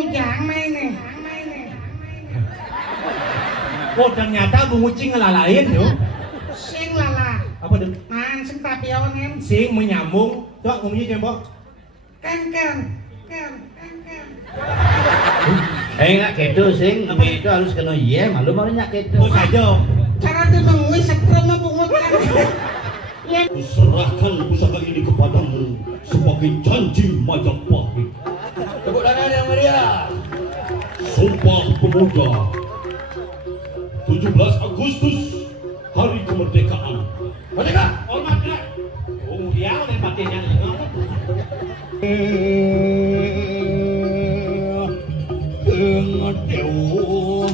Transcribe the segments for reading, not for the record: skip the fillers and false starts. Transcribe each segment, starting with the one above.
ngujang main. Oh ternyata bungu cing ngelalain tuh. Sing lala. Apa tuh? Man sing tapionen. Sing menyambung. Coba bunyi coba. Kan. Nak kedo sing itu harus kena iya malu nyak kedo. Oh saja. Cara dimengui sekrem bungut kan. Serahkan pusaka ini kepadamu sebagai janji Majapahit. Tepuk tangan yang meriah. Sumpah Pemuda 17 Agustus hari kemerdekaan. Merdeka. Hormat lah. Oh dia udah matinya. Dengan dewa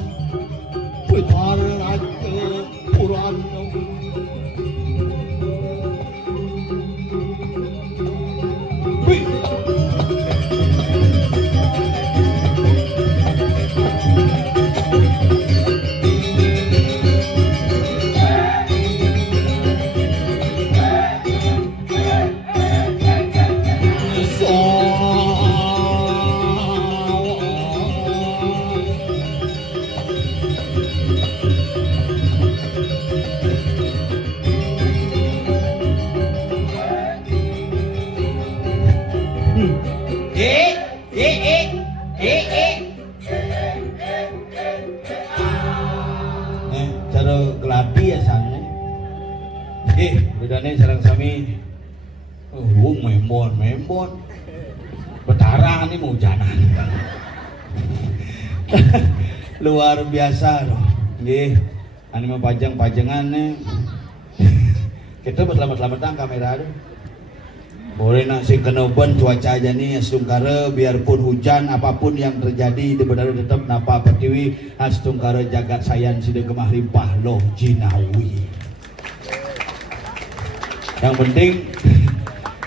Betara Raja Purana. Cara geladi ya sana. Bedanya sarang sami. Membon. Betara nih mau jalan. Luar biasa loh. Ini mah pajangan nih. Kita berselamat-selamatan kamera tuh. Boleh nak sing kenoban cuaca aja nih Astungkara biarpun hujan apapun yang terjadi di benar tetap napa pertiwi Astungkara jagat sayan sida gemah limpah loh jinawi.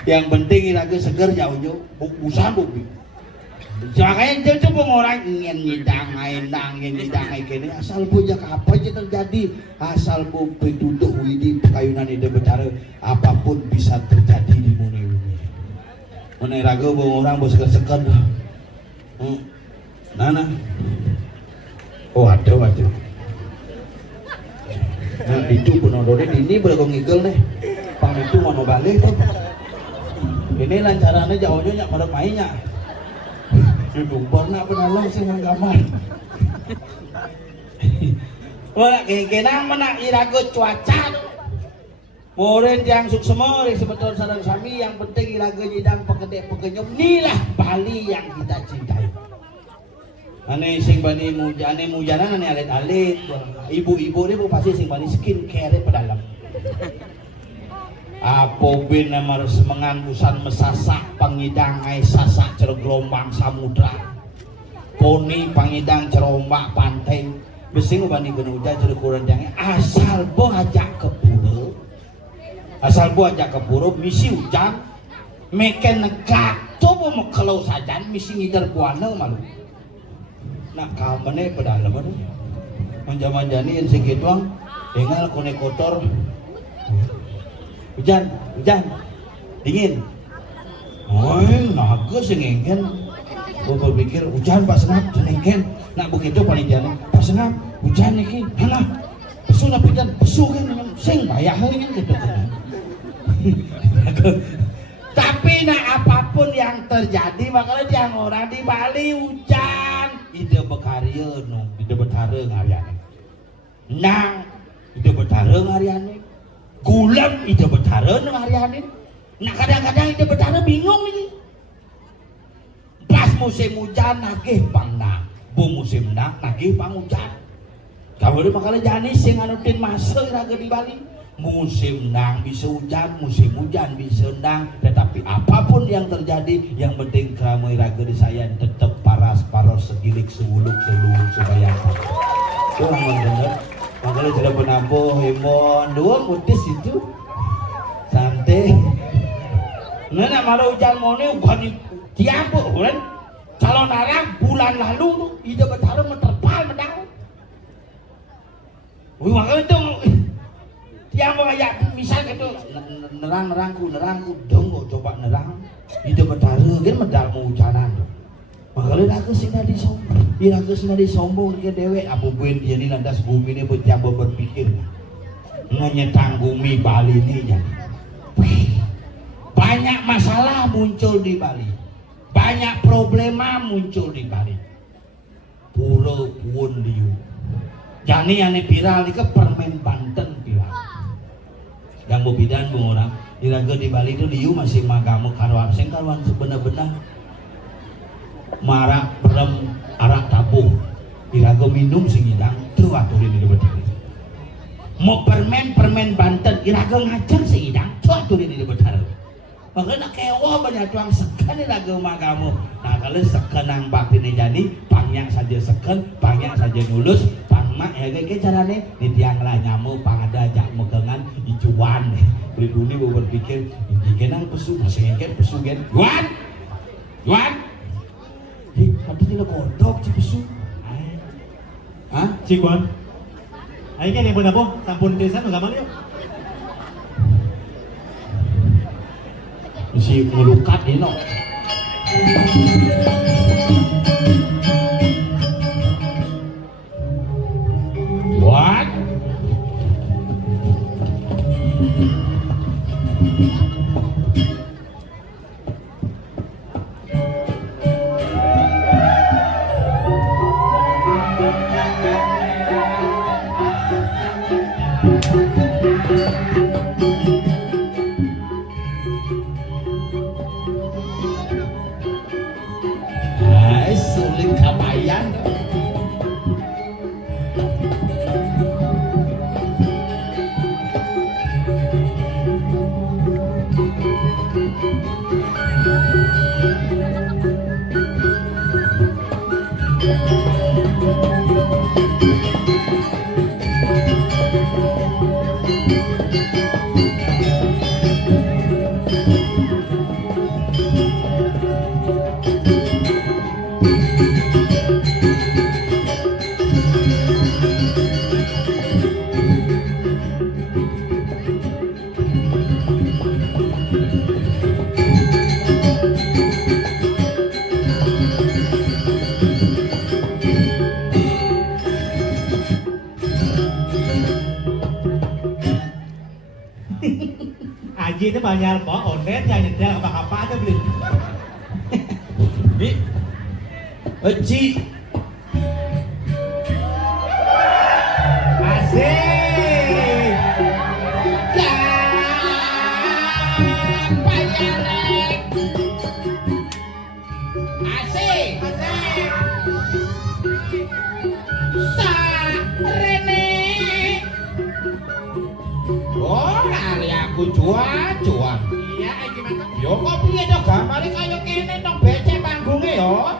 Yang penting iraga seger jauh busan bubi. Makanya dia tuh orang ingin nyidang kene asal bujak apa aja terjadi asal bu duduk di kayunan ide bicara apapun bisa terjadi di muni. Mana raga bang orang bos seker. Nana. Oh ada. Nah itu penodornya ini beragam ngigel nih. Pang itu mau balik tuh. Ini lancarannya jauhnya nyak pada mainnya. Dumbang nak penolong sih manggaman. Wah kena mana irago cuaca. Moren yang suksema sebetulnya sarang sami yang penting irago nyidang pekenyum inilah Bali yang kita cintai. Ane sing bani mujanan ane alit-alit. Ibu-ibu ini pasti sing bani skincare pedalam. Apo bin namar semengan busan mesasak pangidang ai sasak cero gelombang samudra koni pangidang cero ombak pantai besing bani benuja cero kurandangnya asal bo ajak ke pura misi hujan meken negak coba mau kalau sajan misi ngider buana malu nak kamane pedalam aduh menjaman jani yang sikit doang dengar kone kotor. Hujan, dingin. Naga sengengken. Gua berpikir hujan Pak Senap sengengken. Nak begitu panitia Pak Senap hujan nih, mana? Pesu nak hujan, pesu kan, sing bayar kan gitu. Tapi nak apapun yang terjadi, makanya tiang orang di Bali hujan. Ide bekarya, ide betara ngariane. Nang, ide betara ngariane. Gulam ide betara nang hari-hari. Nah kadang-kadang ide betara bingung ini. Pas musim hujan nagih pangnang, bu musim nang nagih pang hujan. Kamu udah makanya jani sing anutin masa iraga di Bali. Musim nang bisa hujan, musim hujan bisa nang. Tetapi apapun yang terjadi, yang penting kamu iraga di saya tetap paras segilik sewuluk supaya. Itu orang benar. Makanya tidak penampuh himbon dua mutis itu santai. Nana malah hujan mone bukan tiap bulan. Kalau narang bulan lalu tuh ide betara meterpal medang. Makanya itu tiap kayak misal gitu nerangku dong coba nerang ide betara kan medal mau hujanan. Makanya aku sing tadi sombong. Aku sing tadi sombong ke dewek. Apa buen dia ni lantas bumi ni bercampur berpikir. Menyetanggumi Bali ni jadi. Banyak masalah muncul di Bali. Banyak problema muncul di Bali. Pura Puun Liu. Jani yang viral ni ke permen Banten viral. Yang bebidan bung orang. Iraga di Bali itu Liu masih magamu karuan. Sing karuan sebenar-benar marak berem arak tabuh. Iraga minum sing hidang tu aturin di betari. Mau permen Banten iraga ngajar sing hidang tu aturin di betari. Makanya kewa banyak tuang sekan iraga magamu. Nah kalau sekenang bakti ni jadi pangyak saja seken, pangyak saja nulus, pangmak ya kayak carane di tiang lah nyamu pangada jak megangan icuan. Beli dunia berpikir ini genang pesu masih ngengket pesu gen. Juan. Tapi tidak kodok si pesu. Hah? Cikwan. Ayo kan yang pun apa? Sampun desa enggak mal yuk. Si melukat ini no. What? Sulit kabayan. Aji itu banyak bawa onet yang nyetel apa-apa aja beli. Bi. Eci. Asik. Asik. Oh, kali aku cuan. Iya, gimana? Yo kok piye to gambare kaya kene tok becek panggunge yo.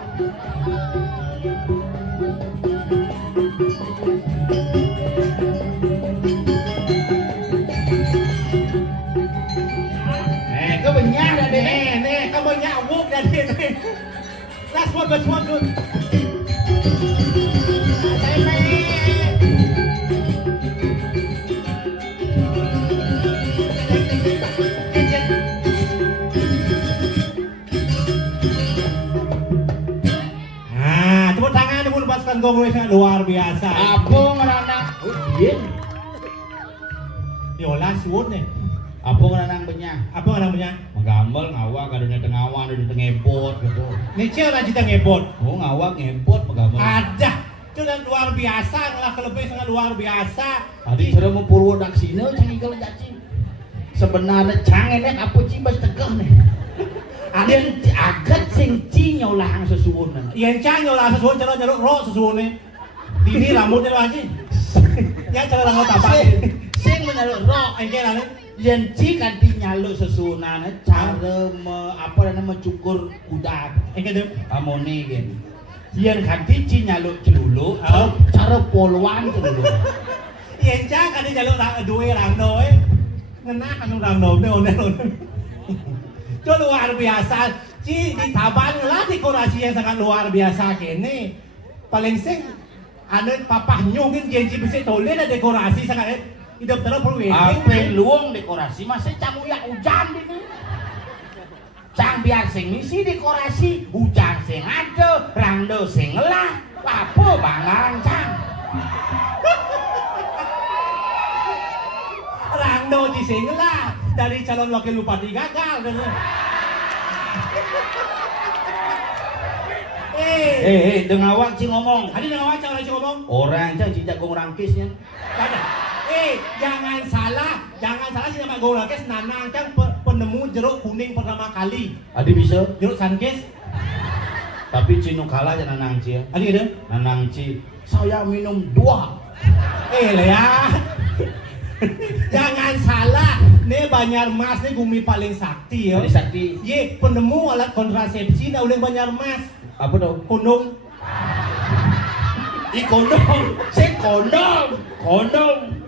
Kebanyak dah deh. Nih, kamu nyawuk dan ini. Last one. Nah, tepuk tangan dulu lepaskan gongnya luar biasa. Apa ngeranang? Iya. Yola suwun nih. Apa ngeranang benya? Apa namanya? Menggamel ngawak kadonya tengawan ada tengepot gitu. Nicel aja kita ngebot. Oh ngawak ngepot menggamel. Ada. Itu dan luar biasa, ngalah kelebih sangat luar biasa. Tadi sudah mempurwodaksina cang ikel jaci. Sebenarnya cangenek apa cibas tegah nih. Ada yang agak sing nyolang sesuwunan. Yang cang nyolah sesuatu cara nyaruk roh sesuatu nih. Dini rambutnya lagi. Yang cara rambut apa? Sing menyaluk roh Engke lah nih. yang kan dinyaluk sesunan cara apa namanya mencukur kuda. Engke deh. Amoni kan. Yang kan nyaluk celulu, cara poluan celulu. Yang cang kan dia jaluk dua orang doy. Ngena kan orang doy. Itu luar biasa. Ci di Taban lah dekorasi yang sangat luar biasa kene. Paling sing ada papah nyungin janji besi toleh ada dekorasi sangat hidup terus perweding. Apa luang dekorasi masih camuyak hujan ini. Cang biar sing misi dekorasi, ujang sing ado, rando sing ngelah. Apa banggaran cang? Rando di sini lah dari calon wakil bupati gagal. Dengawak ci ngomong. Ada dengan wajah orang ngomong. Orang cang ci jago rangkisnya. Ada. Jangan salah sih nama gue rangkis Nanang cang penemu jeruk kuning pertama kali. Adi bisa. Jeruk sankis. Tapi cino kalah jangan Nanang ci ya. Adi ada. Nanang ci. Saya minum 2. Lah ya. Jangan salah, nih Banyarmas nih bumi paling sakti ya. Paling sakti. Ye, penemu alat kontrasepsi dah oleh Banyarmas. Apa dong? Kondom. Kondom. Saya kondom.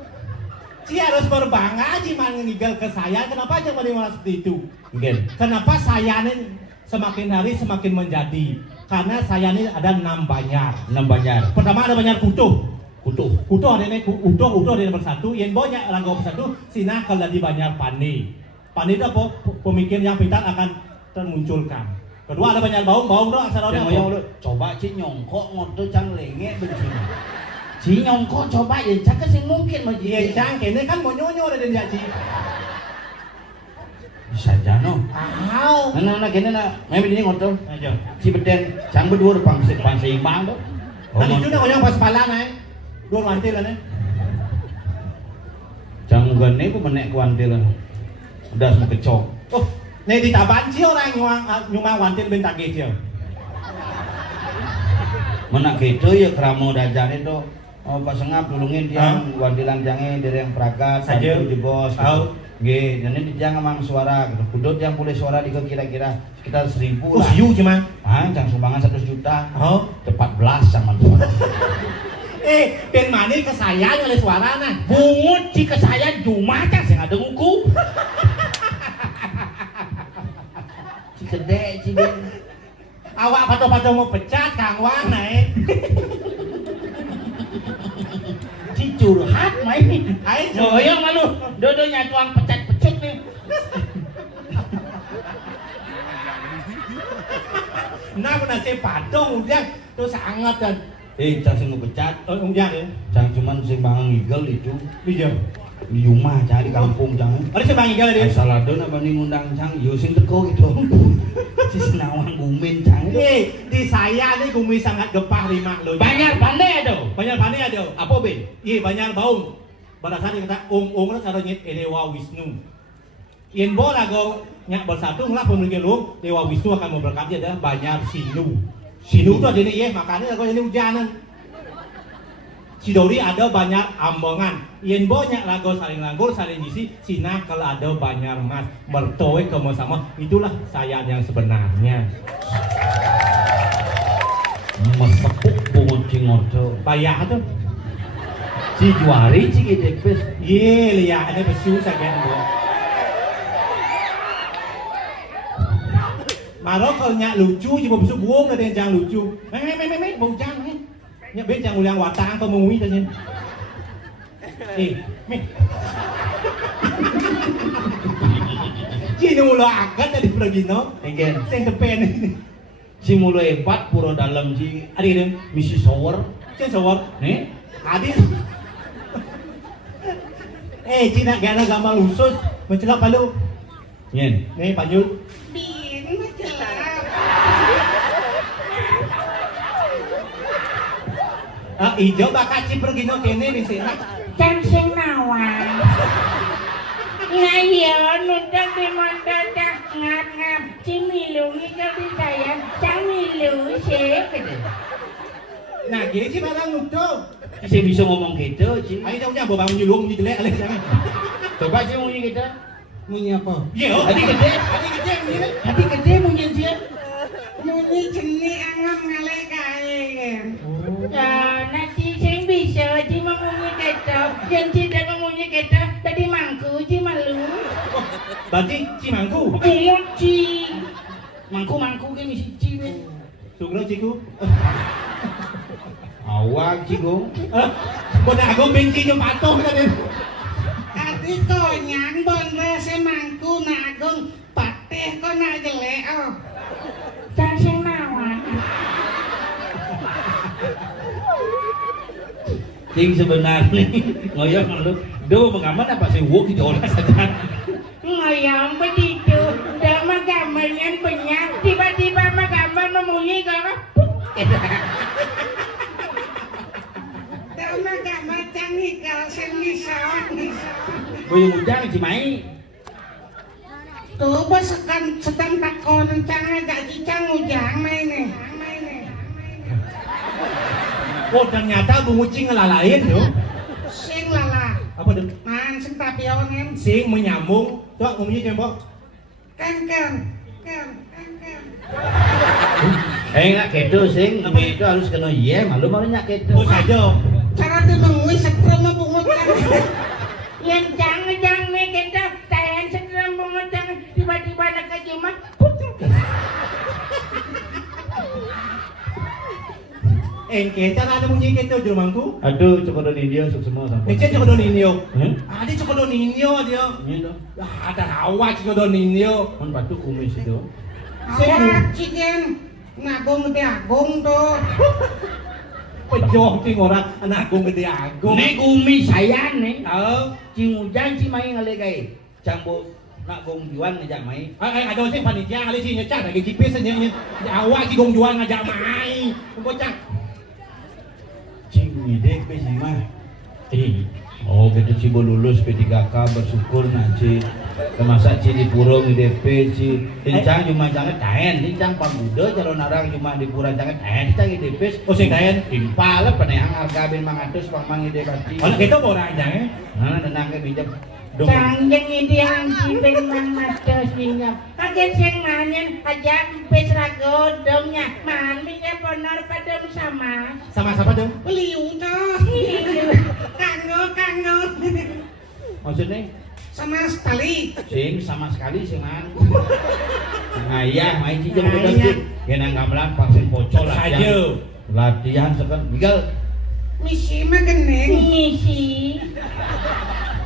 Ci harus berbangga Ci meninggal ke saya. Kenapa aja malah seperti itu? Mungkin. Kenapa saya nih semakin hari semakin menjadi? Karena saya ini ada 6 Banyar. 6 Banyar. Pertama ada Banyar Kutuh. Kutuh ada ini utuh ada nomor 1. Yang banyak rangga nomor 1. Sina kalau di Banyar Pani. Pani itu pemikir yang pintar akan termunculkan. Kedua ada Banyar Baung tuh asal orang. Coba ci nyongkok ngoto cang lenge begini. Ci nyongkok coba ya cang sing mungkin mah Iya cang kene kan mau nyonyo ada dia Ci. Bisa jano. Nah kene na, mami ini ngoto. Aja. Ci beden cang berdua panseimbang tuh. Nanti itu nak orang pas pala naik. Dua wantil lah nih. Cang gane ku menek wantil. Udah semua kecok. Oh, nih di Taban sih orang nyuma wantil bentar gitu. Mana gitu ya keramo dajan itu. Oh pas ngap dulungin tiang wantilan jange dari yang peragat saja jebos. Tahu. Nggih, jadi dijang emang suara gitu. Kudut yang boleh suara di kira-kira sekitar 1000 Oh, lah. siu cuman. Cang sumbangan 1 juta. Oh, 14 sama tuh. pen mani ke saya oleh suara nah. Bungut ci ke saya cuma cang sing ada nguku. Ci gede ci ben. Awak pato-pato mau pecat Kang Wang naik. Ci curhat mai. Ayo. Doyong malu. Dodonya tuang pecat-pecut nih. Nah pernah saya patung udah tuh sangat dan Cang sing ngepecat. udah ya. Cang cuman sing bangang ngigel itu. Bija. Di rumah cang di kampung cang. Ada saya bangi kali dia. Saladon apa nih ngundang cang, yo sing teko gitu. Si Senawang Gumin cang. Di saya nih gumi sangat gepah lima loh. Banyak pandai ada. Banyak pandai ada. Apa ben? Iya banyak baung. Pada saat dia kata ong cara nyet Dewa Wisnu. Yen bola go nyak bersatu ngelak pemikir lu Dewa Wisnu akan memberkati adalah banyak Sinu. Sinu tuh ada nih makanya kalau ini hujanan. Sidori ada banyak ambongan. Yen banyak lagu saling langgur saling ngisi. Sina kalau ada banyak mas bertoy sama-sama itulah saya yang sebenarnya. Mesepuk bungut cingoto. Bayar tuh. Si juari si gedepes. Iya lihat ada bersiul saya kan gua. Marok kalau nyak lucu cuma besok buông ada yang jangan lucu. Bông jangan nih. Nyak bên jangan ulang watang atau mengui tanya. Cina mulu agak tadi pergi no. Again. Sing tepen. Si mulu hebat pura dalam si Adi deh. misi sower. Cina sawar. Nih. Adi. Cina gana gamal usus mencelak palu. Nyen. Nih panjul. Bin jelas. Ijo bakal ci pergi no kene di sini. Cang sing nawang. Ngayon, nuntang di motor ngap-ngap. Cimilungi kali saya. Camilu sih. Nah, gini sih barang nutup. Si bisa ngomong gitu si. Ayo jauh bawa bangun julung di jelek alih jangan. Coba si munyi kita. Munyi apa? Iya. Hati gede. Munyi. Hati gede munyi dia. Muni jenis angam ngalek kaya. Nanti sing bisa ji memunyi ketok, yang tidak memunyi ketok tadi mangku ji malu. Berarti cimangku. Mungut ci. Mangku ke misi ci. Sugro ciku. Awak ci go. Bodoh aku benci jo patuh tadi. Ati konyang bon rese mangku nagung teh kok nak jelek oh. Sang sing nawan. Cing sebenarnya ngoyong lu do mengaman apa sih wuk di olah saja. Ngoyong begitu. Udah mah gambarnya banyak. Tiba-tiba mah gambar memunyi kok. Dah mah gak macam ni kalau sing misal. Kuyung ujang si mai. Tuh bos sedang takon cang agak cicang ujang main nih. Oh ternyata bungu cing ngelalain tuh. Sing lala. Apa tuh? Man sing tapionen. Sing menyambung. Coba bunyi coba. Kan. Nggak gitu sing, itu harus kena iya, malu nyak gitu. Oh saja. Cara dia mengui setrum bungut kan. Yang jangan nih kita tayan sedang mengutang tiba-tiba nak kejumat. Engke cara ada bunyi gitu jumangku. Aduh, coba don India semua sampai. Ece coba don ninyo. Hmm? Ada coba don ninyo dia. Ini dong. Ada awak coba don ninyo. Kan batu kumis itu. Awak ciken ngagung gede agung tuh. Pejong ting orang anak agung gede agung. Nek kumis saya nih. Oh. Cing ujang si mai ngalegai. Cambo nak gong juan ngajak mai. Ada sih panitia kali sih nyecak lagi GPS nya awak si gong jual ngajak main. Bocah. Cing ide pe si mai. Oh gitu si lulus P3K bersyukur nanti kemasa ci di purung di DP ci lincang cuma jangan taen lincang panggudo calon orang cuma di pura jangan taen lincang di DP Oh sing daen. timpal peneang harga bin mangatus pamang ide pasti Ono kita orang jangan. nah nenang ke pinjam dong Canggeng ini hanci memang matos minyak. Kaget sing manyen aja empes ragodongnya. Man minyak ponor padam sama. Sama siapa dong? Beliung tuh. Kanggo. maksudnya Sama sekali. sing sama sekali sing man ayah main cincin bener genang gamelan vaksin pocol Saja. latihan sekarang Miguel Misi mah geneng. Misi.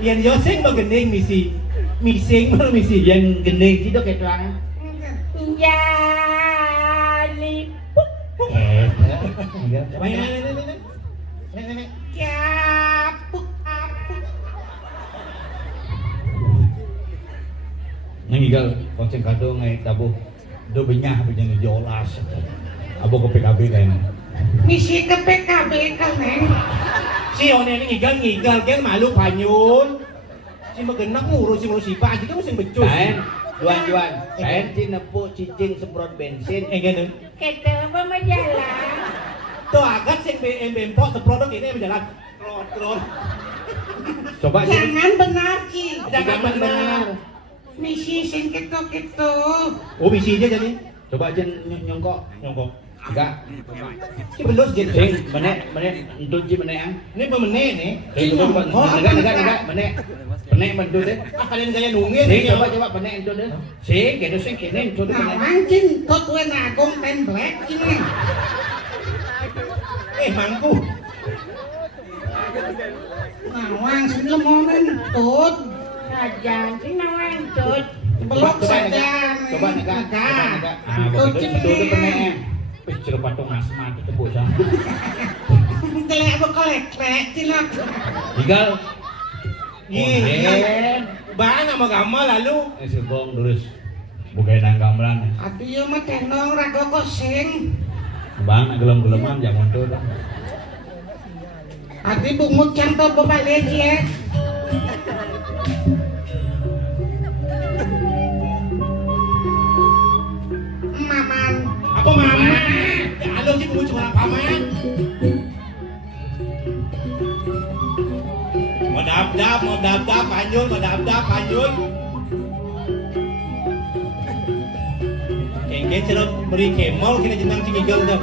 Yang Yoseng begening misi. Mising mana misi? yang gede gitu kayak terang Jali. Miguel Nenek. Capuk. Miguel konsep kado ngai tabuh do benyah benyang diolas abo ke PKB kayaknya Misi ke PKB kan neng. Si one ini ngigal kan malu panyun. Si megenak ngurus si Pak aja kan mesti becus. Kain juan kain ci nepuk cicing semprot bensin Gini. Kita pemajalah. Tuh agak sing BM pok produk ini berjalan. Krot. coba ci Jangan benar Ki. Jangan benar. Misi sing keto. Oh misi aja jadi. coba aja nyongkok Nyongkok. enggak Si belus gitu. sing menek entut ci menek ang Ini pemenang nih. coba enggak menek mentut deh Ah kalian gaya nungin. sing coba menek entut deh sing gitu sing kene entut deh menek Nawang tot we nagong templek ini. Mangku. Nawang sing lemonen tot. Rajan sing nawentut. Belok saja. coba negak ah Tot begitu cing itu menek jero patung asma itu bocah Kelek apa kelek cilak. tinggal Iya. Bang sama gamal lalu. segong terus bukain nang gamelan Aduh ya mah tenong rago koseng. bang gelem-geleman jangan tuh Adi bungut yang to bebalik ya. Maman. Apa mama? Halo si pucuk orang paman. Mau dap panjul. Kengke cerut beri kemol kena jenang cingigel tuh.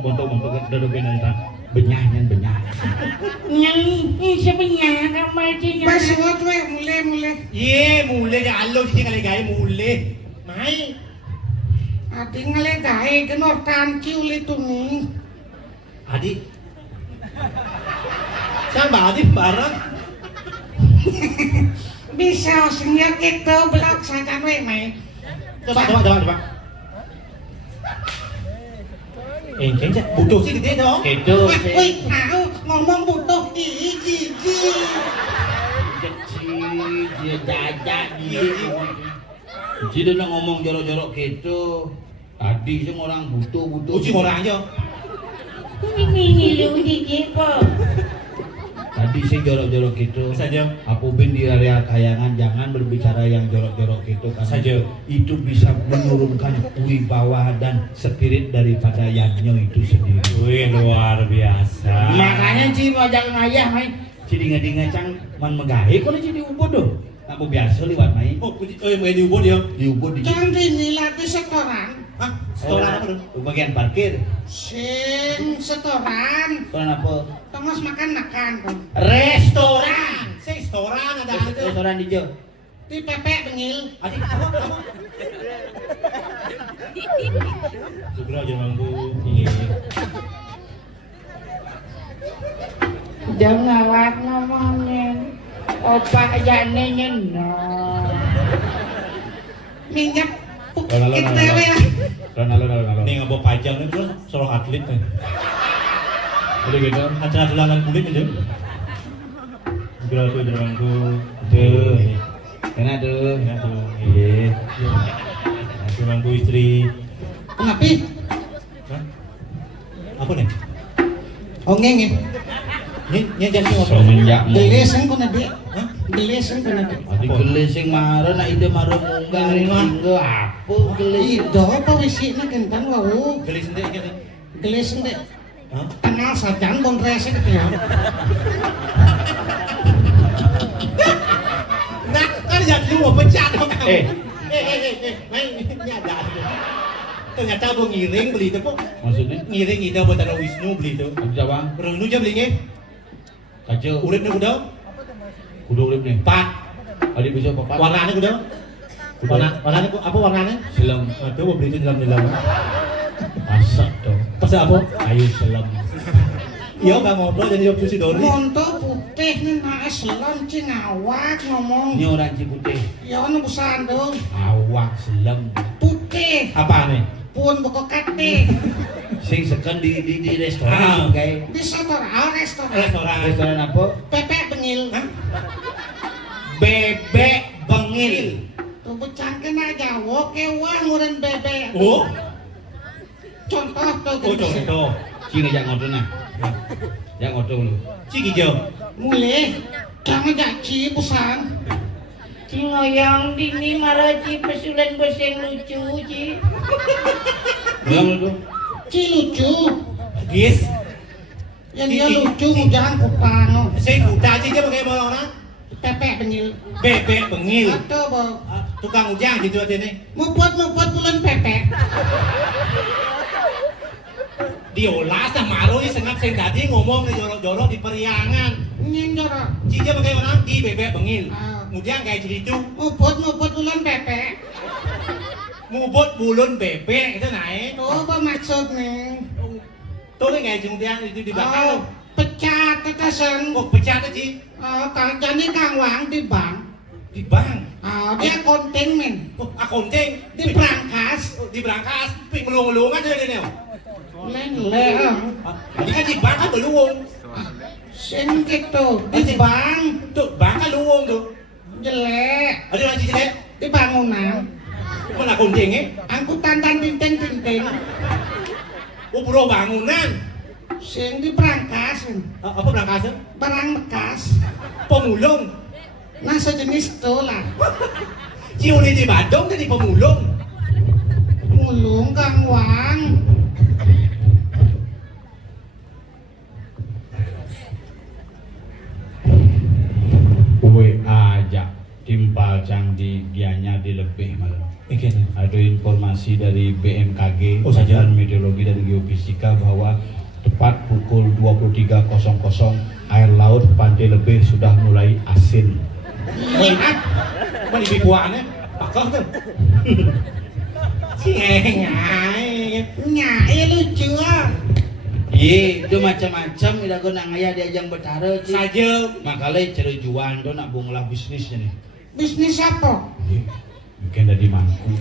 untuk dudupin entah benyahnya benyah. Yang sebenarnya kamu cinya. Basuot we mulai. Ye, mulai ya alo cici kali gaya mulai. Mai. Adi ngale gae kenor kancil itu nih. Adi. Sama Adi bareng. Bisa sengnya kita belak saja we mai. Coba. Kayaknya butuh sih gede dong. Gitu. Wih, tahu ngomong butuh gigi. Kecil, dia jajak gitu. Jadi dia ngomong jorok-jorok gitu. Tadi sih orang butuh. Uci orang aja. Ini lu di kok. Tadi sih jorok-jorok gitu. Saja. Aku bin di area kayangan jangan berbicara yang jorok-jorok gitu karena Saja. itu bisa menurunkan wibawa dan spirit daripada Yanyo itu sendiri. Wih, luar biasa. Makanya Ci ngajak ngayah main. Ci ngacang man megahe kok Ci di ubud dong. Aku biasa liwat main. Oh, mau di ubud ya? Di ubud di Jangan dinilati setoran. Hah? Setoran apa dong? bagian parkir. Sing setoran. Setoran apa? Tongos makan tuh. Restoran. Restoran ada. Restoran di Jo. Di pepek bengil. Adik apa? Segera aja mangku. Jangan ngawak ngomongin. Opa jane nyenno. Minyak Lalu. kita we. Ini ngabok pajang nih terus solo atlet nih. Jadi gitu. Acara tulangan kulit aja. Segera aja aja mangku. Tuh. Kena tuh. Ya tuh. Iya. Aja mangku istri. Kenapa? Hah? Apa nih? Ongeng ya. Ini jangan ngobrol. Semenjak Gelesen ko na di. Hah? Gelesen ko na di. Adi gelesing marah nak ide marah munggah hingga apa gelesing. Ido apa wisi na gentang wau. Gelis sendiri kan? Gelesen de. Hah? Kenal sajan bon rese gitu ya. Nah, kan jadi mau pecat dong. Eh. Main nyadar. Ternyata abang ngiring beli itu kok. Maksudnya? Ngiring ide buat Tano Wisnu beli itu. Bisa bang? Renu aja belinya. Kacau. Urip nih udah. Kudu urip nih. Pak. Adi bisa papat. Warnanya udah. Warnanya apa warnanya? Selam. Aduh, mau beli itu dalam. Masak dong. Pas apa? Ayo selam. Iya bang ngobrol jadi opsi Dori. Monto putih nih na selam cingawak ngomong. Ini orang Ciputih. Ya ono busandong. Awak selam. Putih. Apa nih? Pun buko kate. Sing seken di restoran Ah. kayak. Di restoran. Restoran. Restoran apa? Pepek bengil. Hah? Bebek bengil. Tuh becangke na Jawa kewan nguren bebek. Oh, Contoh tuh. oh contoh. Cing ngajak ngobrol nah. Ya ngobrol lu. Cik hijau. Mulai. Jangan jaci busang. Ci ngoyong dini marah ci pesulan boseng lucu ci. Bilang lu tuh. Ci lucu. Gis. Yang dia lucu jangan kupano. Saya kuda aja pakai orang. Pepek bengil. Bebek bengil. Atau bo. Tukang ujang gitu aja nih. Mupot bulan pepek. Diolah sama Aro ya sengat sing tadi ngomong nih jorok-jorok di periangan. Nyen jorok. Cica pakai orang di bebek bengil. Ah. Ujang kayak ceritu. Mupot bulan pepek. Mubut bulun bebek itu naik. Tuh apa maksudnya? Tuh kan kayak ujang itu di belakang. Oh, pecat tetasan. Kok pecah tuh Ci? Jadi Kang Wang di bank. Di bank. Dia konting men. Oh, akunting. Di brankas. Di brankas. Pik melung-melungan tuh ini. Lele. Ini kan di bank kan belung. Sen gitu. Di bank. Tuh bank kan luwung tuh. Jelek. Ada lagi jelek. Di bangunan. Mana akuntingnya? Angkutan dan tinting-tinting. Oh, bro bangunan. Sen di brankas. Apa brankas? Barang bekas. Pemulung. Nah sejenis itu lah. Ciuni di Bandung jadi pemulung. Mulung Kang Wang. Kue aja timpal cang di dianya di lebih malah. Oke. ada informasi dari BMKG, Oh, saja. Badan Meteorologi dan Geofisika bahwa tepat pukul 23.00 air laut Pantai Lebih sudah mulai asin. Melihat mana ibu kuahnya pakar tuh. Nyai lucu ah. Ye, itu macam-macam ida guna ngaya di ajang betara Ci. Saja. Makanya cerejuan tu nak bungalah bisnisnya nih. Bisnis apa? Ye, mungkin dari mangku.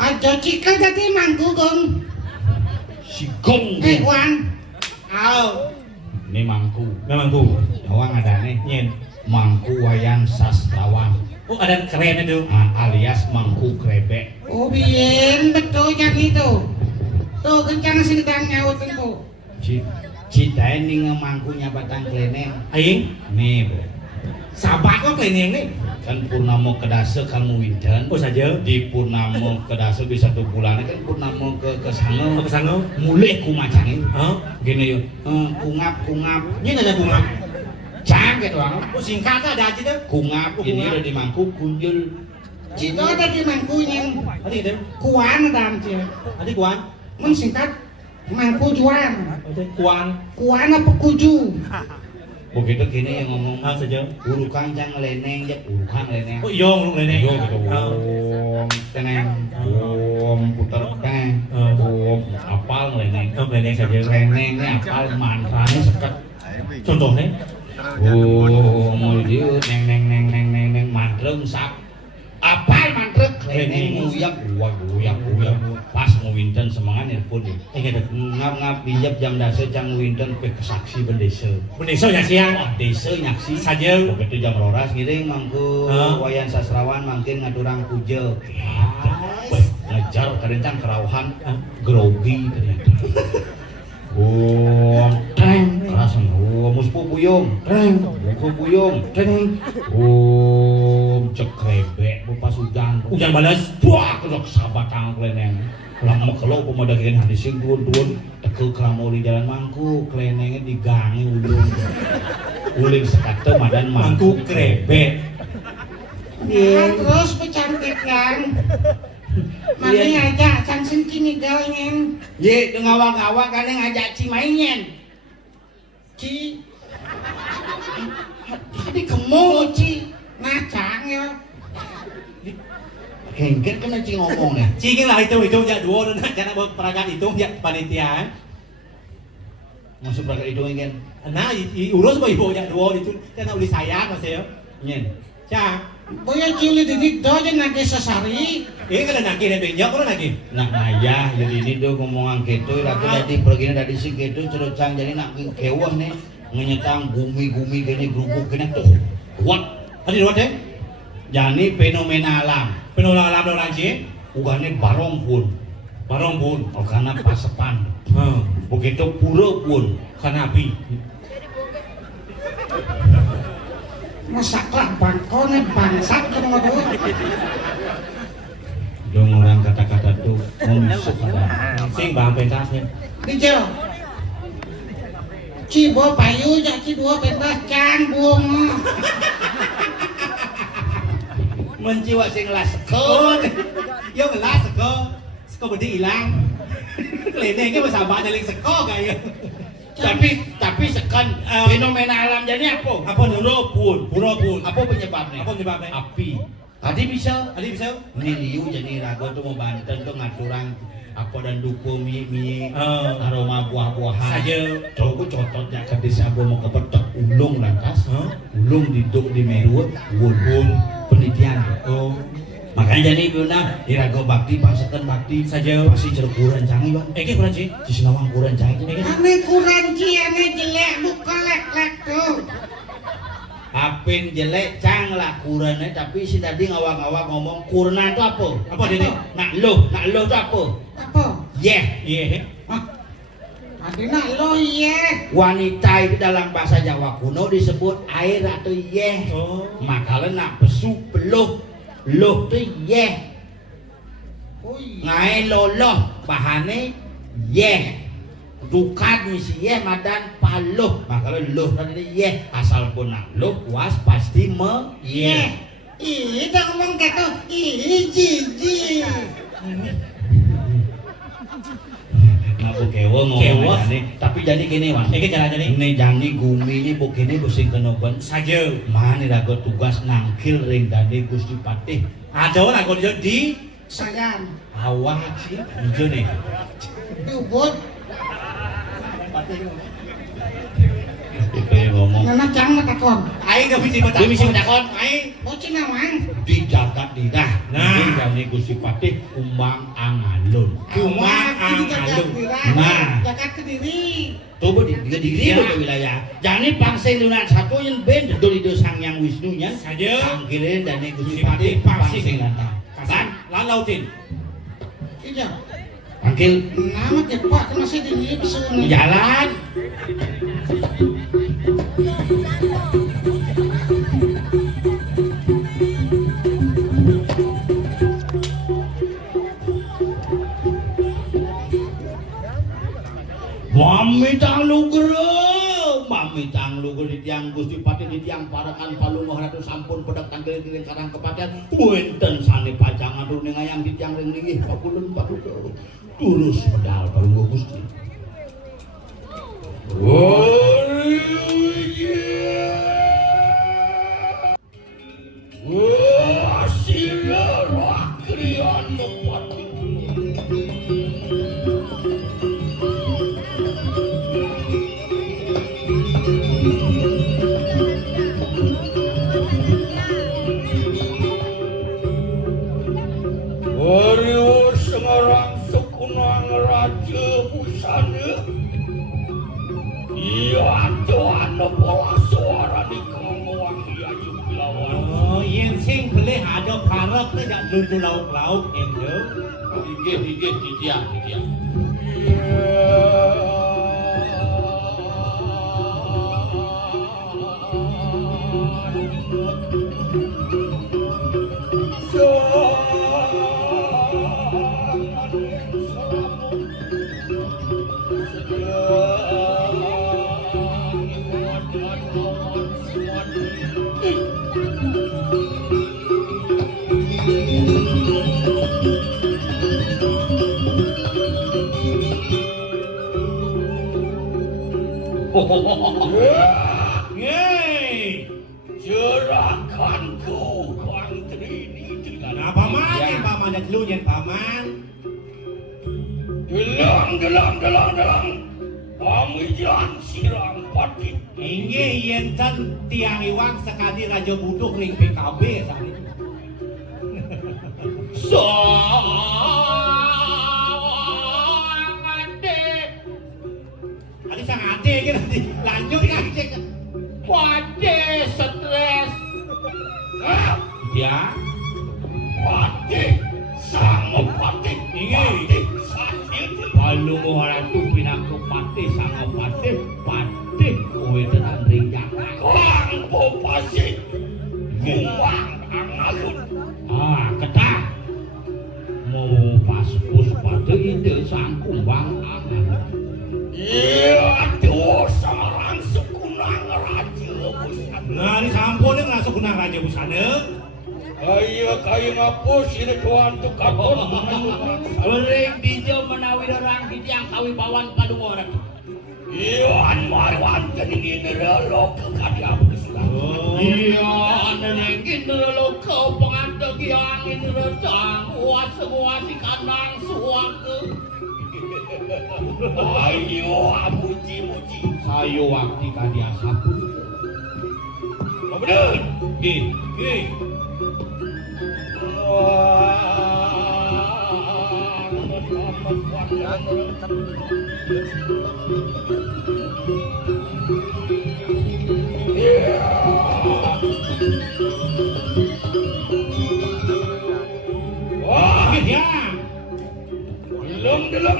Aja cikal tadi mangku gong. Si gong dia. Wan. Au. Ini mangku. Memang ku. Awang ada nih. Nyen. Mangku wayang sastrawan. Oh ada keren itu. Alias mangku krebek. Oh bien betul yang itu. Tuh kencang sedang nyaut tuh. Cita ini ngemangkunya batang kleneng. Aing. Nih bro. Sabak kok keliling nih. Kan purnama kedasa kamu winten. Oh saja. Di purnama kedasa di 1 bulan kan purnama ke sango. Kesana. Mulai ku macangin. Hah? Gini yuk. Kungap. Ini ada bunga. Cang gitu doang. Oh singkat ada aja tuh. Kungap Oh, ini kungap. udah di mangku kunjul. Cito tadi mangkunya. Ada itu. Kuan dalam sih. Ada kuan. Mensingkat mangku juan. Ada kuan. Kuan apa kuju? Begitu gini yang ngomong. Ah saja. Ulu kancang leneng ya urukan leneng. Oh iya lu nenek. Yo gitu. Teneng. Putar teng. Apal leneng. Oh nenek saja. Lenengnya apal mantranya seket. Contohnya. Mau dia neng mantrem sak. Apal mantrem leneng nguyak pas mau winten semangat nelpon dia. Ingat Ngap dijab jam dasar jam winten pe kesaksi bendesa. Bendesa ya siang. Wah, desa nyaksi Saja. begitu jam roras giring mangku Hah? wayan sastrawan mangkin ngaturang puja. Ngejar karencang kerauhan grogi ternyata. Treng kerasan muspu puyung treng cekrebek pas hujan Hujan balas. buah kelok sabatang kleneng lama kelok pemadakin hati sing tuun tekel kramoli jalan mangku klenengnya digangi uling sekate madan Mangku mangku krebek. Nah, terus pecantik kan. Mami aja can sengkini galnyen. ye ngawang-ngawang kan ngajak ci mainyen Ci, tadi kemo Ci, ngacang ya. kengket kena ci ngomong nih Cikin lah itu ya dua dan karena buat peragaan itu ya panitia. masuk berangkat itu ingin Nah, urus apa ibu ya dua itu karena uli sayang mas ya. nyen Cak. Boya cili didik dojen nage sesari. Ini kalau nagi dan benjak kalau nagi. nak nayah jadi ini tuh ngomongan gitu ratu tadi pergi dari si gitu cerocang jadi nak kewah nih ngenyetang gumi kayaknya gerubuk kena tuh kuat Ada dua deh. jadi fenomena alam Penulang alam orang Ci. ugane barong pun Barong pun. karena pasepan begitu pura pun Karena api. Masaklah bangkone bangsat kan ngono. dong orang kata-kata tuh memisuk ada Sing bang pentasnya. Dijo. Ci bo payu ja ci dua pentas can buang. menciwa sing las Oh, yo ngelas seko bedi hilang. Keliling bahasa bahasa yang seko kayak. tapi sekan fenomena alam jadi apa Apa nih? pura pun apa penyebabnya Apa penyebabnya? api tadi bisa Tadi bisa? ini liu jadi rago tuh mau banten tuh ngaturang apa dan duku mie aroma buah-buahan Saja. coba cotot ya ke desa gua mau kepetok ulung lantas ulung diduk di merut wulun penelitian Oh, makanya jadi guna di rago bakti pasekan bakti saja. pasti cerkuran canggih bang Eki kurang Ci. di senawang kurang canggih Ane kurang ci ane jelek buka lek tuh. Apin jelek cang lah kurangnya tapi si tadi ngawang-ngawang ngomong kurna itu apa? Apa dia? Nak lo itu apa? Apa? Yeah. Iya. Adina lo iya. Wanita itu dalam bahasa Jawa kuno disebut air atau yeah. Oh. Makanya nak besu peluh loh itu yeah. Ui. Ngai loloh bahane yeah. Dukat misi yeah madan paluh makanya loh tadi yeah asal pun nak loh puas pasti me Iya. yeah. Ih, dah ngomong gitu. Ih, jijik. Ngaku kewo ngomong tapi jadi gini Mas. Iki caranya nih. Ini jani gumi ini begini besi kenoban. Saja. Mana raga tugas nangkil ring dani Gusti Patih. Ada orang kau di Sayang. Awak sih. Ijo nih. Dubut. Itu yang ngomong. Nana jangan takon. Aing gak bisa bertakon. Dia bisa bertakon. Aing. Bocin nawang. Dijaga dinah. Nah. Ini jani Gusti Patih kumang angalun. Kumang Jagat angalun. wilayah. Nah. Jagat Kediri. Coba di diri Ya. wilayah. Jadi pangsing lunak satu yang ben dolido sang yang Wisnunya. Saja. Sangkirin dan Gusti Gusti Patih Patih pangsing lantang. Kasan lan lautin. Iya. Panggil Nama kepak masih tinggi pesun. jalan. Mami tangluger di tiang Gusti Patih di tiang parakan palunguh ratu sampun pedak tangkil kiring karang kepatian wenten sane pajangan runing ayang di tiang ring linggih pakulun pakudo turus pedal palunguh Gusti. Semarang sekunang raja busana. Iya, doan pola suara di kemauan dia lawan. Oh, yen sing boleh ada parok tu jak dulu lauk-lauk endo. Hige di tiang. Yeay. Jerakanku kantri ini dengan Nah, paman yen paman dak lu yen paman. Gelang. Kami jalan siram pati. Inggih yen ten tiang iwak sekali raja butuh ring PKB sak itu. Tadi sang ade ki tadi lanjut kan cek. Pade stres. Ya. Pati sama pati. Inggih. Palunguh ratu pinangku Patih sang Patih kowe tenan ring jalan. Kang popasi. Kumang angalun. Ketah. Mau pas Patih ide sang kumbang angan. Iya, aduh, Semarang sekunang raja busana. Nah, ini sampun nang sekunang raja busana. Ayo kayu ngapus ini tuan tu kakon. Ring dijo menawi orang di tiang kawibawan palunguh ratu. Iya, marwan kening nerelo ke kadiapus. Iya, nenengin lo kau pengantin yang ini redang, semua si kanang suaka. Ayo, muji. Sayo waktu kadia sapu. Oh bener. Nggih. Wah, Ya.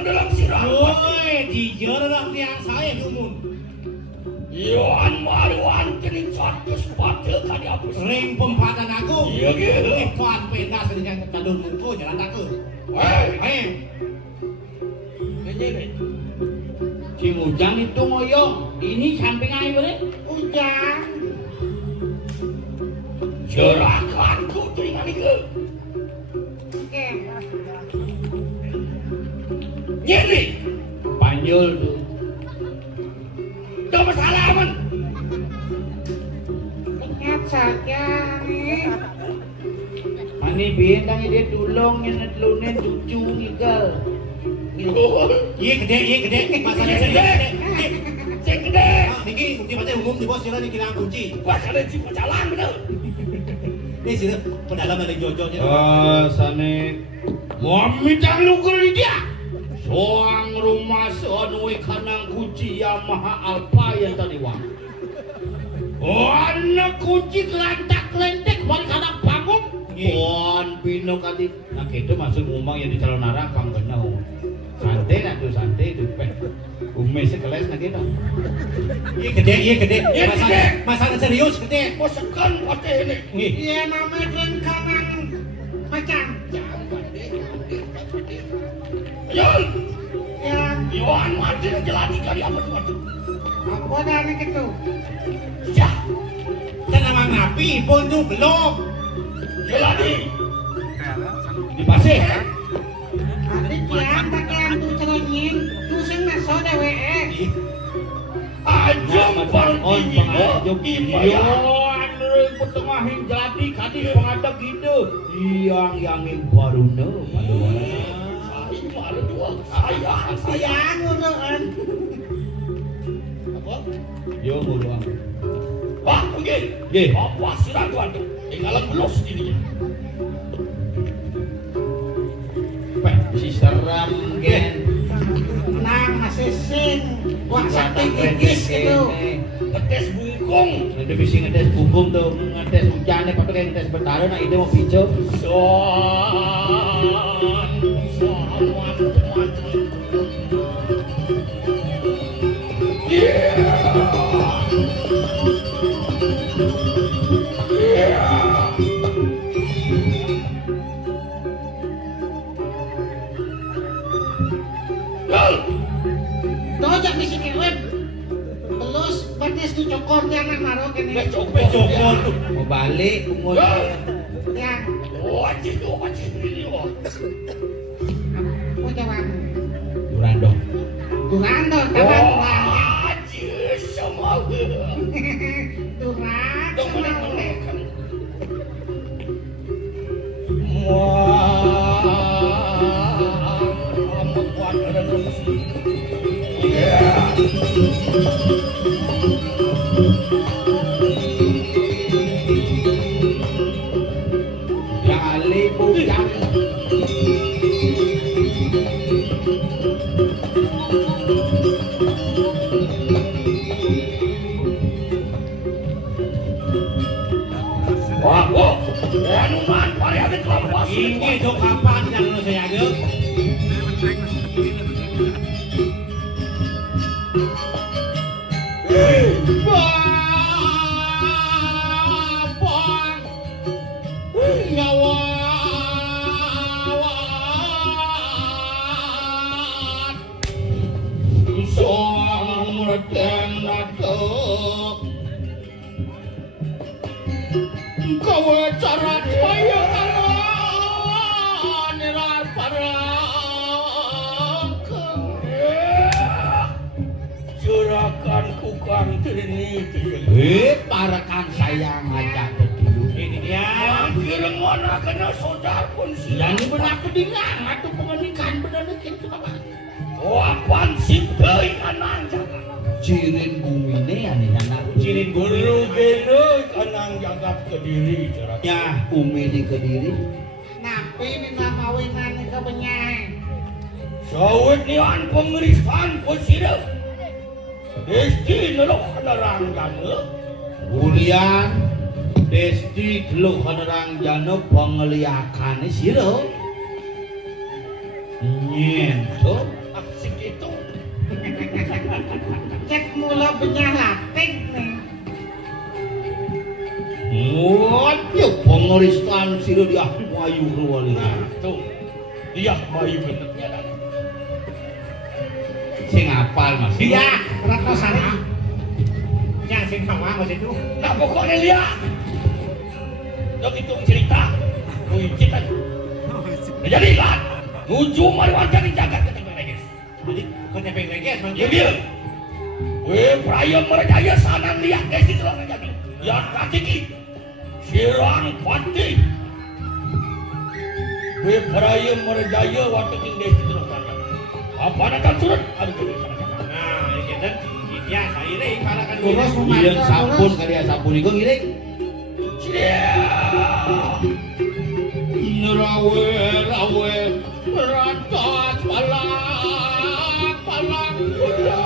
dalam sirah. Woi, dijor dah tiang saya dumun. Yohan marwan kening catus pada kadiapus. Ring pempatan aku. Iya, gitu. Kuan pentas dengan kadun mutu jalan aku. Hei, Si Ujang itu ngoyong, ini samping air boleh? Ujang. jerakanku teringat ini ke. Oke. Nyeri. Panjul tuh. Udah masalah aman. Ingat saja nih. Ani bintang dia tulung yang nadlunin cucu ngigal. Iya gede, masalah Gede. Cek gede. Niki bukti baca umum di bos jalan dikilang kunci. Masalah si pacalan bener. Ini sih pendalaman dari Jojo nya. Sane Muhammad lugur dia. Soang rumah seonwe kanang kunci Yamaha Alfa yang tadi wang. Anak kunci kelantak-lentek balik kanang panggung. Pon pino kadi. Nah kita masuk ngomong yang di calon arah kang kenal. Santai nak tuh santai tuh peh. Ume sekelas nak kita. Iya gede. Masalah serius gede. Bosekan pate ini. Iya namanya kan kanang macam. Yul. Ya, Yohan mati jelani kali apa tuh? apa dah nih gitu? Ya. Kan nama ngapi pun tuh belum. Jelani. Di pasir. Ada kian tak kian tuh cerongin, tuh sing naso dewe. Ajum On pengajum Iya. yo anu pertengahin jadi kadi pengadap gitu yang baruna Baru dua saya. Sayang uruan. Apa? yo doang Wah, oke. Nggih. Apa sirah tuan tuh? Tinggalan belus ini. peh si seram gen Nang masih sing, wah sakit gigis gitu. Ngetes bungkung. nanti bisa ngetes bubung tuh ngetes hujannya pakai kayak ngetes betara nah ide mau pijo Dojak di sini web. Terus batis tuh cokor yang nak naruh kene. Becokor tuh. mau balik umur Ya, Wajib ini wah. aku jawab. durandong Durando, kapan durang? Wajib semua. Durang, Dong sama menek. kali bujang Wah, Hanuman, variabel kelompok. Ini dok kapan yang lu saya agak? Juragan kukang triniti. Parakan saya ngajak berdulu Ini dia. Kirim mana kena sodar pun yang silang. ini benar kedingang atau pengenikan benar itu apa Wapan si teuing anang jagat. cirin bumi ini aneh anak Cirin Guru guru. gede anang jagat kediri juragan. ya umi di kediri Napi ini nama winan ini kebenyai. Sawit nian pengerisan posida. Desti nelok kendaraan jana. Bulian Desti geluk kanerang jano pengeliakan siro nyentuh Asik itu. Cek mula benyah latik nih. Waduh pengerisan siro di Ahwayu Ruwali Tuh. Dia bayu bentuknya. sing apal mas Dia. Ratno sana. Yang sing kawan mas itu. Nah pokoknya lihat. Dok itu cerita. Wih, kita. Jadi lihat. Nuju mari warga dijaga ketemu lagi. Jadi kau nyepeng lagi semang Ya biar. Prayam merjaya sanang lihat guys di telur jadi. Yang katiki. Sirang pati. Prayam merjaya waktu tinggal di telur jadi. Apa nak surut? Ada ke sana. Nah, ini kita iya saya ini kalakan Terus Iya sampun kalian sampun iku ngiring. Rawe ratat palang kuda.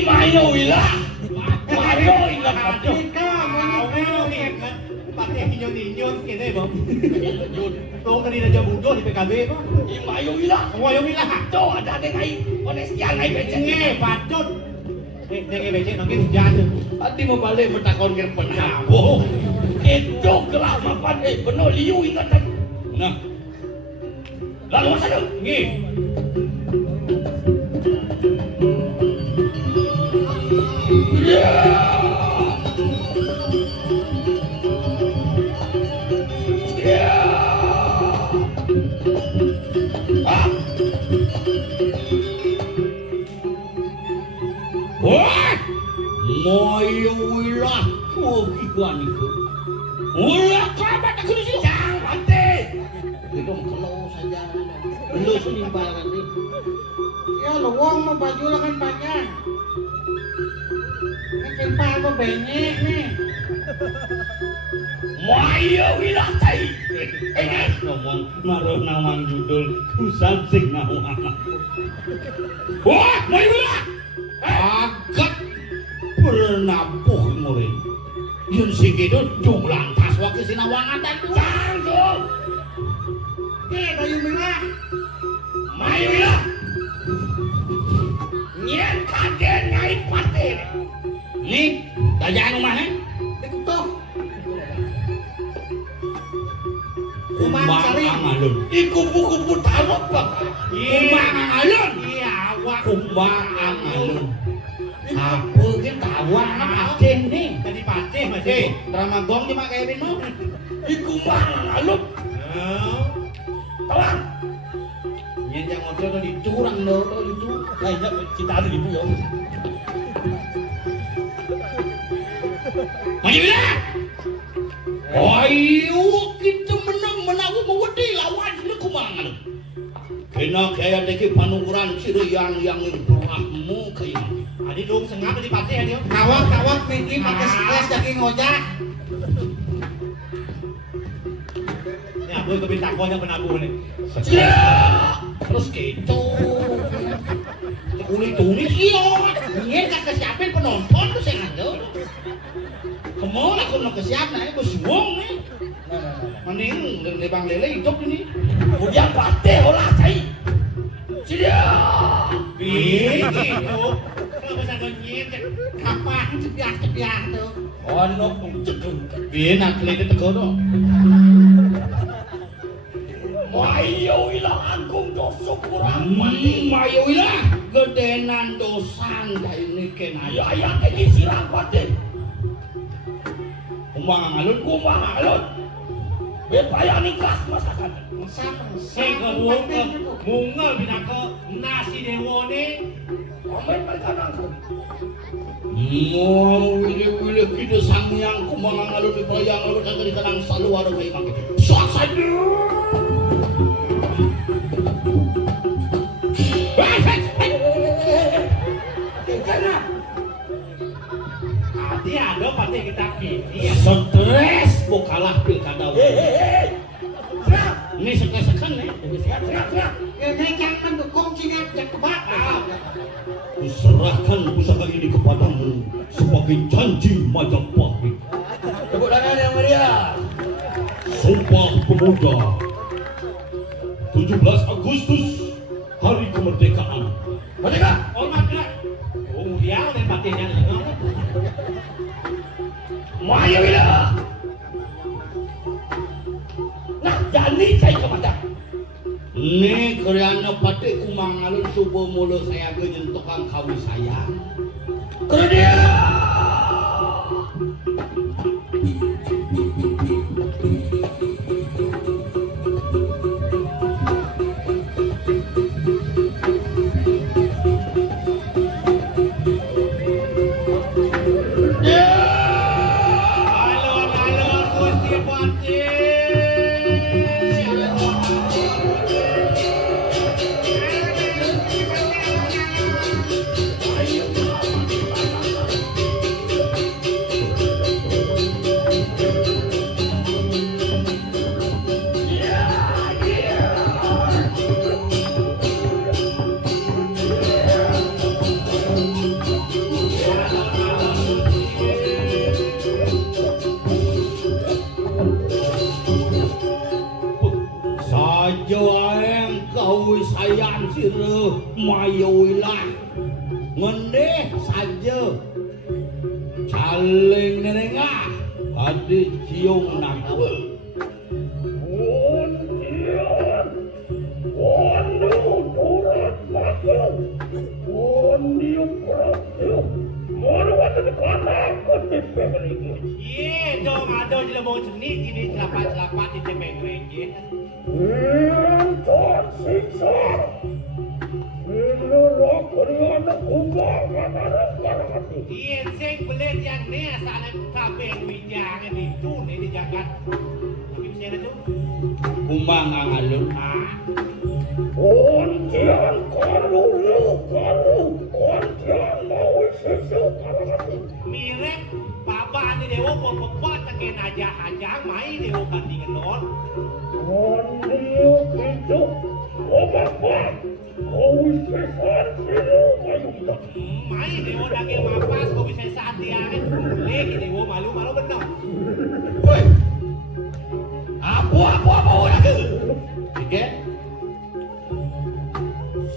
Mayo ilah. Mayo ilah. Pakai hinyon kene bang. Tuh tadi raja budo di PKB bang. Mayo ilah. Oh yang bilang Tuh ada ngai. Onestian ngai becek. nge patut. Nge becek nanti hujan. Tadi mau balik bertakon ke penang. Oh. Itu gelap mapan benar liu ingatan. Nah, Lalu masa tu? Nge. Wah, moyo wilah, kian itu. Ulah kabat aku di sini. Jangan pantai. itu kalau saja. Belum senimbal nanti. Ya lo wong mau baju lah kan panjang. Ini kenapa apa banyak nih? Moyo wilah tai. Enak ngomong maruh nawang judul kusan sing nawang. Wah, moyo wilah. Agak bernabuh murid. Yun sing itu jumlah tas wakil sinawangatan tuh. Jangan. Bayu merah. Moyo wilah. Nyen kaden ngai pantai. Nih, dayaan rumahnya. Dikutuk. Kumbang angalun. Iku buku tarot bang. Kumbang angalun. Iya, awak. Kumbang angalun. Apa ke tawang apa nih? Tadi patih masih. Drama gong cuma kayak ini mau. Iku mang alut. Tawang. Nyen yang ngobrol tuh dicurang loh itu. Kayaknya kita ada gitu ya. Maju bilang. Ayo kita menang mewedi lawan ini kumangan. Kena kaya deki panukuran cirian yang berahmu kaya. Adi dong sengap tadi patih ya dia. Kawak Miki pakai stres daging ngojak. Ya, gue kebintak kau yang penabuh nih. Terus gitu. Tulis iya. Ini kan kesiapin penonton tuh saya ngandel. Kemana aku nak kesiap nah itu suwong nih. Mending lebang lele hidup ini. Kemudian pateh olah cai. Sidia. Gitu. Kalau bisa nyet, Kapan cepiah tuh. Ono cekeng. Biar nak lele tegur dong. Mayo ilah agung dosa kurang mati. Mayo ilah gedenan dosan ini kena. Ya ya ini sirang pateh. Kumbang alun Kumang alut. Bepaya nikah masakan. saya ke mungal bina ke nasi dewone. Komen mereka nangkut. Mau wile kita sang yang kumbang alun dibayang alun kagak dikenang saluar kayak mangke. Sak saja. Adi ada patih kita pilih. Stres bukalah pilkada. Siap. Ini sekan nih. Siap. Ya jangan mendukung Cina jak kebak. Kuserahkan pusaka ini kepadamu sebagai janji Majapahit. Tepuk tangan yang meriah. Sumpah Pemuda 17 Agustus Hari Kemerdekaan. Merdeka. Hormat lah. Oh dia dan patihnya. Mayo ilah. Nah, jadi saya kepada. Nih kereana pati kumang alun subuh mulu saya genyentokan kawi sayang. Kerja. Alon-alon Gusti Pati. Saja aeng kawi sayang sire mayoilah. Ngendeh saja. Caling nenengah. Adi cium nak tahu. Ye, dong ada jelebong seni jadi celapat-celapat di tembeng gereja. Ye, sing belet yang ni asal kabeh wijang di tu ni di jagat. Tapi saya tu. Kumang ang alun. Mirip baba ni dewa pokok taken aja mai dewa bandingan non. Mai dewa daging mapas kau bisa saat dia kan. Lagi dewa malu-malu benar. Woi. Apa lagi? Tiga.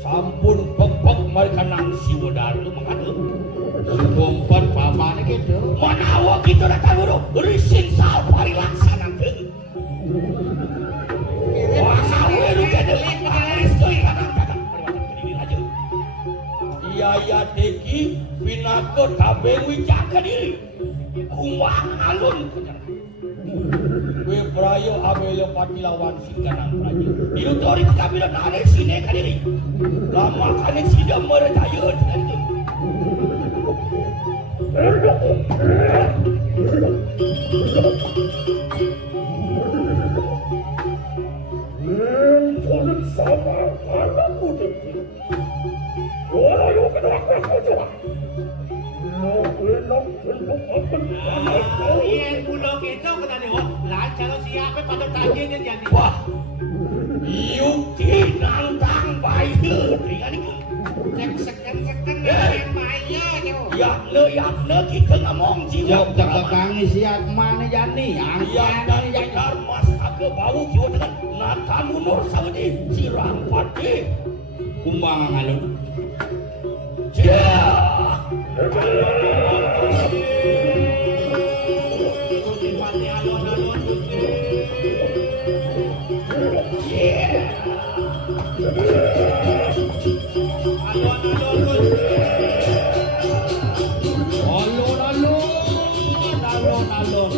Sampun pek mereka nang siwadaru mengadu. Sumpon pamane gitu. Manawa kita datang dulu. Risin sal pari laksana tuh. Wah, sawe lu gede. Aris tuh kadang berdiri aja. Iya teki pinako tabeng wijaka diri. Kumang alun. We prayo abele pati lawan singkanang prayo. Ilu tori kabila nare sine kadiri. Lama kane sida merejaya itu. Ye, pulau kita kena dewa. Lah kalau siapa pada tanya dia jadi. Wah, Yuki nantang bayi dengan itu. Sekan yang maya tu. Yakne kita ngomong Jok tekangi siap mana jani? yang dan yakar mas agak bau kiwa dengan nata munur saudi cirang pati. Kumang ang alun. Alun.